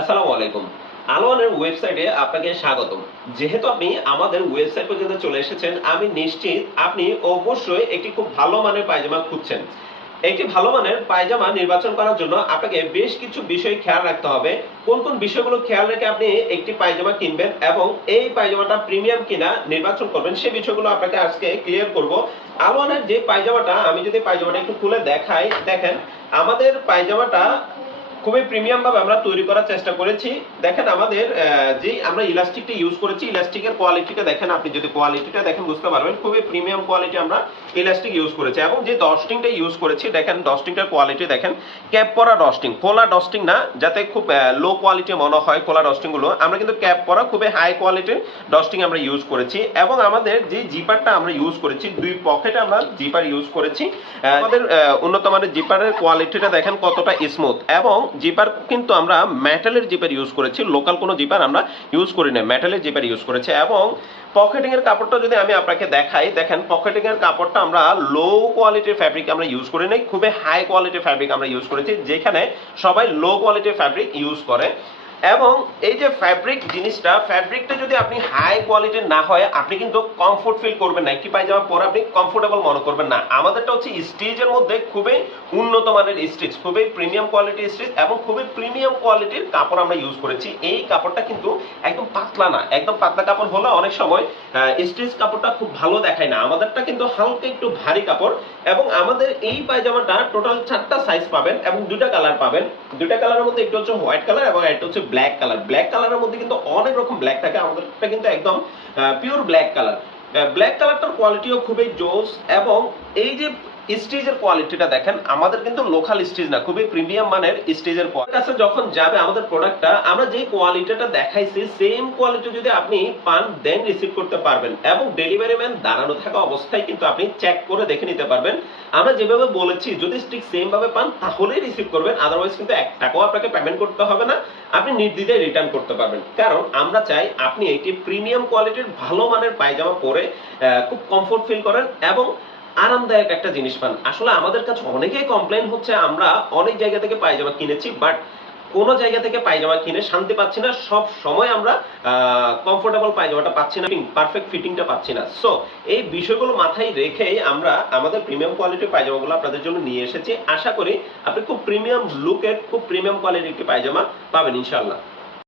আসসালামু আলাইকুম। আলোয়ানের ওয়েবসাইটে আপনাকে স্বাগতম। যেহেতু আপনি আমাদের ওয়েবসাইট পর্যন্ত চলে এসেছেন, আমি নিশ্চিত আপনি অবশ্যই একটি খুব ভালো মানের পায়জামা খুঁজছেন। একটি ভালো মানের পায়জামা নির্বাচন করার জন্য আপনাকে বেশ কিছু বিষয় খেয়াল রাখতে হবে। কোন কোন বিষয়গুলো খেয়াল রেখে আপনি একটি পায়জামা কিনবেন এবং এই পায়জামাটা প্রিমিয়াম কিনা নির্বাচন করবেন, সেই বিষয়গুলো আপনাকে আজকে ক্লিয়ার করব। আলোয়ানের যে পায়জামাটা, আমি যদি পায়জামাটা একটু খুলে দেখাই, দেখেন আমাদের পায়জামাটা খুবই প্রিমিয়াম ভাবে আমরা তৈরি করার চেষ্টা করেছি। দেখেন আমাদের যে আমরা ইলাস্টিকটা ইউজ করেছি, ইলাস্টিকের কোয়ালিটিটা দেখেন, আপনি যদি কোয়ালিটিটা দেখেন বুঝতে পারবেন খুবই প্রিমিয়াম কোয়ালিটি আমরা ইলাস্টিক ইউজ করেছি। এবং যে ডস্টিংটা ইউজ করেছি, দেখেন ডস্টিংটার কোয়ালিটি দেখেন, ক্যাপ পরা ডস্টিং, খোলা ডস্টিং না, যাতে খুব লো কোয়ালিটি মনে হয় খোলা ডস্টিং গুলো, আমরা কিন্তু ক্যাপ পরা খুবই হাই কোয়ালিটির ডস্টিং আমরা ইউজ করেছি। এবং আমাদের যে জিপারটা আমরা ইউজ করেছি, দুই পকেটে আমরা জিপার ইউজ করেছি। আমাদের উন্নত মানের জিপারের কোয়ালিটিটা দেখেন কতটা স্মুথ, এবং জিপার কিন্তু আমরা মেটালের জিপার ইউজ করেছি, লোকাল কোনো জিপার আমরা ইউজ করি না, মেটালের জিপার ইউজ করেছি। এবং পকেটিং এর কাপড়টা যদি আমি আপনাকে দেখাই, দেখেন পকেটিং এর কাপড়টা আমরা লো কোয়ালিটির ফ্যাব্রিক আমরা ইউজ করি নাই, খুবই হাই কোয়ালিটির ফ্যাব্রিক আমরা ইউজ করেছি, যেখানে সবাই লো কোয়ালিটির ফ্যাব্রিক ইউজ করে। এবং এই যে ফ্যাব্রিক জিনিসটা, ফ্যাব্রিকটা যদি আপনি হাই কোয়ালিটির না হয়, আপনি কিন্তু কমফোর্ট ফিল করবেন না, একটি পায়জামা পরে আপনি কমফোর্টেবল মনে করবেন না। আমাদেরটা হচ্ছে স্টিচের মধ্যে খুবই উন্নত মানের স্টিচ, খুবই প্রিমিয়াম কোয়ালিটির স্টিচ এবং খুবই প্রিমিয়াম কোয়ালিটির কাপড় আমরা ইউজ করেছি। এই কাপড়টা কিন্তু একদম পাতলা না, একদম পাতলা কাপড় হলে অনেক সময় স্টিচ কাপড়টা খুব ভালো দেখায় না, আমাদেরটা কিন্তু হালকা একটু ভারী কাপড়। এবং আমাদের এই পায়জামাটা টোটাল 4টা সাইজ পাবেন এবং 2টা কালার পাবেন। 2টা কালারের মধ্যে একটা হচ্ছে হোয়াইট কালার এবং একটা হচ্ছে ব্ল্যাক কালার। ব্ল্যাক কালারের মধ্যে কিন্তু অনেক রকম ব্ল্যাক থাকে, আমাদেরটা কিন্তু একদম পিওর ব্ল্যাক কালার। ব্ল্যাক কালারটার কোয়ালিটিও খুবই জোস। এবং এই যে স্টিচের কোয়ালিটিটা দেখেন, আমাদের কিন্তু লোকাল স্টিচ না, খুবই প্রিমিয়াম মানের স্টিচের কোয়ালিটি। কাছে যখন যাবে আমাদের প্রোডাক্টটা, আমরা যে কোয়ালিটিটা দেখাইছি সেম কোয়ালিটি যদি আপনি পান দেন রিসিভ করতে পারবেন। এবং ডেলিভারি ম্যান দাঁড়ানো থাকা অবস্থায় কিন্তু আপনি চেক করে দেখে নিতে পারবেন। আমরা যেভাবে বলেছি যদি ঠিক সেম ভাবে পান তাহলেই রিসিভ করবেন, আদারওয়াইজ কিন্তু 1 টাকাও আপনাকে পেমেন্ট করতে হবে না, আপনি নির্দ্বিধায় রিটার্ন করতে পারবেন। কারণ আমরা চাই আপনি একটি প্রিমিয়াম কোয়ালিটির ভালো মানের পায়জামা পরে খুব কমফোর্ট ফিল করেন এবং আরামদায়ক একটা জিনিস পান। আসলে আমাদের কাছে অনেকেই কমপ্লেইন হচ্ছে, আমরা অনেক জায়গা থেকে পায়জামা কিনেছি, বাট কোন জায়গা থেকে পায়জামা কিনে শান্তি পাচ্ছি না, সব সময় আমরা কমফোর্টেবল পায়জামাটা পাচ্ছি না, পারফেক্ট ফিটিংটা পাচ্ছি না। সো এই বিষয়গুলো মাথায় রেখেই আমরা আমাদের প্রিমিয়াম কোয়ালিটির পায়জামাগুলো আপনাদের জন্য নিয়ে এসেছি। আশা করি আপনি খুব প্রিমিয়াম লুকের, খুব প্রিমিয়াম কোয়ালিটির একটি পায়জামা পাবেন ইনশাআল্লাহ।